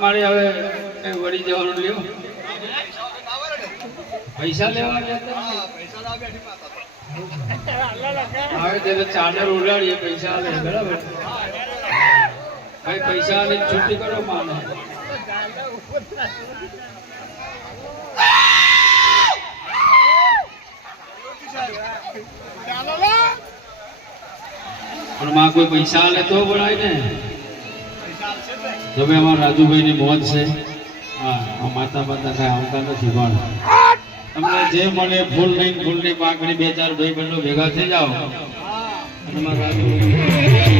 મારે હવે કઈ વળી જવાનું લ્યો પૈસા લેવા હવે તેને ચાદર ઉડાડીએ, પૈસા લે, બરાબર? ભાઈ, પૈસા આવે છૂટી કરો માનો. પણ માં કોઈ પૈસા આલે તો બોલાય ને. તમે અમારા રાજુભાઈ ની મોજ છે. હા માતા માતા કઈ આવતા નથી, પણ તમને જે મળે ફૂલ નહીં ફૂલની પાકડી બે ચાર ભાઈ બહેનો ભેગા થઈ જાઓ. અને રાજુભાઈ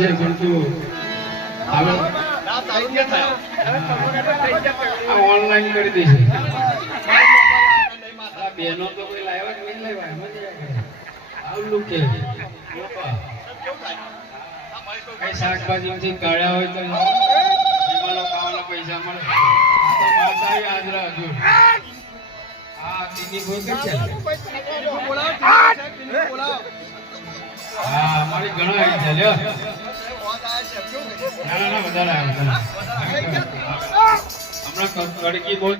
છે પણ હવે ઓનલાઈન કરી દેશે બહેનો તો કોઈ લાવ્યા કે નહીં લાવ્યા. એમ જ આવલું કે કઈ શાકભાજી કાઢ્યા હોય તો વિમાનો ખાવાના પૈસા મળે. માતા આદરા હજુ હા તીની કોઈ કઈ છે હા અમારી ઘણા આવી છે લ્યો. ના ના ના વધારે હમણાં કડકી બહુ